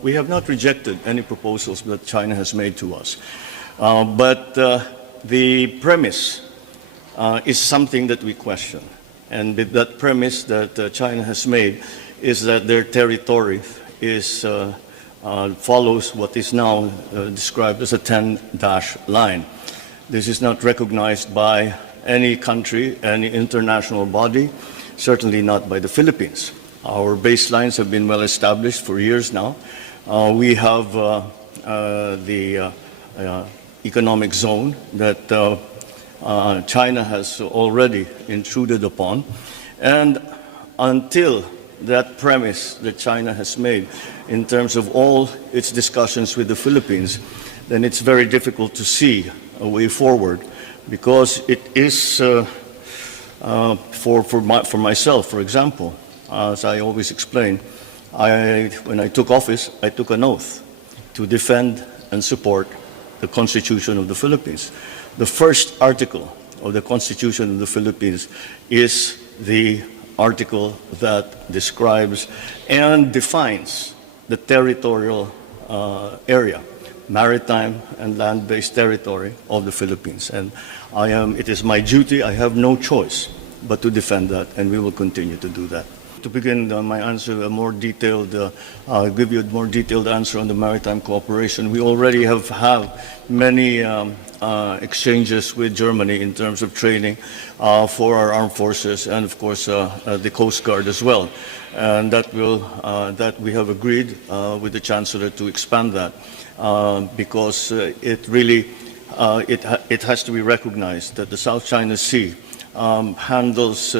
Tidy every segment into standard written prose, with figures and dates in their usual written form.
We have not rejected any proposals that China has made to us, but the premise is something that we question. And that premise that China has made is that their territory is, follows what is now described as a 10-dash line. This is not recognized by any country, any international body, certainly not by the Philippines. Our baselines have been well established for years now. We have the economic zone that China has already intruded upon. And until that premise that China has made in terms of all its discussions with the Philippines, then it's very difficult to see a way forward, because it is, for myself, for example, as I always explain, when I took office, I took an oath to defend and support the Constitution of the Philippines. The first article of the Constitution of the Philippines is the article that describes and defines the territorial area, maritime and land-based territory of the Philippines. And it is my duty, I have no choice but to defend that, and we will continue to do that. To begin my answer, I'll give you a more detailed answer on the maritime cooperation. We already have many exchanges with Germany in terms of training for our armed forces, and of course the Coast Guard as well. And that we have agreed with the Chancellor to expand that because it really it has to be recognized that the South China Sea handles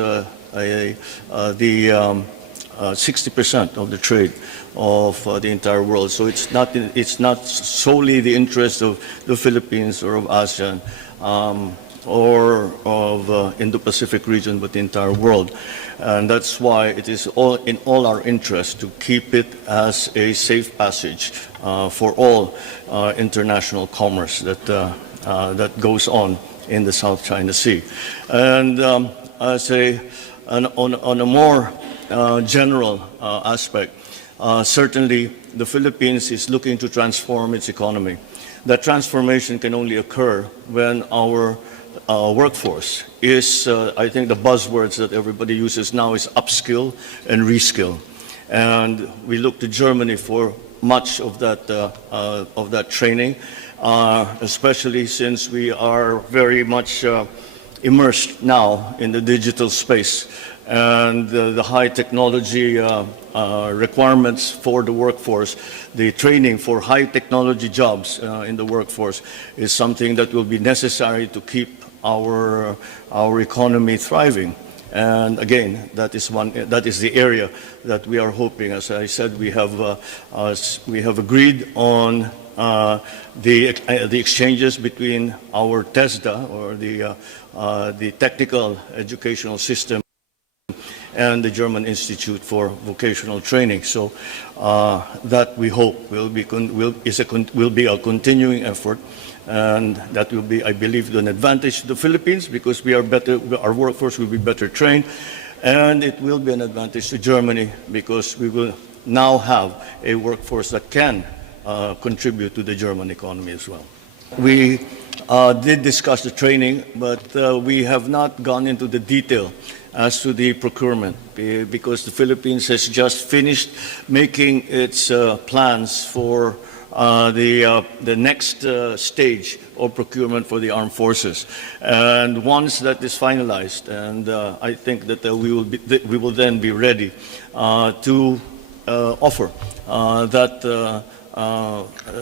the 60% of the trade of the entire world. So it's not solely the interest of the Philippines or of ASEAN or of Indo-Pacific region, but the entire world. And that's why it is in all our interest to keep it as a safe passage for all international commerce that goes on in the South China Sea. And on a more general aspect, certainly the Philippines is looking to transform its economy. That transformation can only occur when our workforce is, I think the buzzwords that everybody uses now is upskill and reskill. And we look to Germany for much of that training, especially since we are very much immersed now in the digital space, and the high technology requirements for the workforce, the training for high technology jobs in the workforce is something that will be necessary to keep our economy thriving. And again, that is the area that we are hoping. As I said, we have agreed on the exchanges between our TESDA, or the technical educational system, and the German Institute for Vocational Training. So that we hope will be a continuing effort, and that will be, I believe, an advantage to the Philippines, because our workforce will be better trained, and it will be an advantage to Germany because we will now have a workforce that can contribute to the German economy as well. We did discuss the training, but we have not gone into the detail as to the procurement, because the Philippines has just finished making its plans for the next stage of procurement for the armed forces. And once that is finalized, and I think that we will then be ready to offer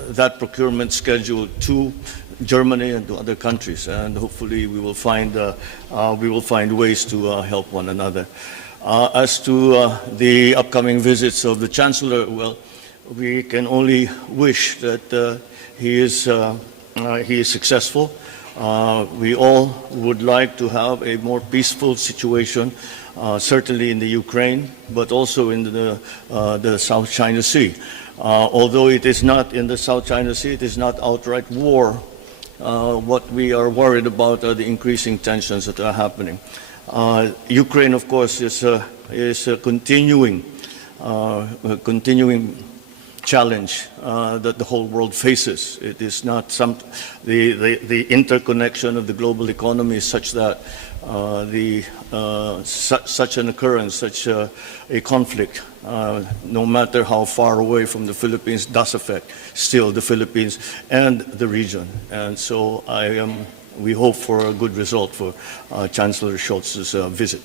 that procurement schedule to Germany and to other countries, and hopefully we will find ways to help one another. As to the upcoming visits of the Chancellor, well, we can only wish that he is successful. We all would like to have a more peaceful situation, certainly in the Ukraine, but also in the South China Sea. Although it is not in the South China Sea, it is not outright war. What we are worried about are the increasing tensions that are happening. Ukraine, of course, is continuing challenge that the whole world faces. It is not the interconnection of the global economy is such that such an occurrence, such a conflict, no matter how far away from the Philippines, does affect still the Philippines and the region. And so we hope for a good result for Chancellor Scholz's visit.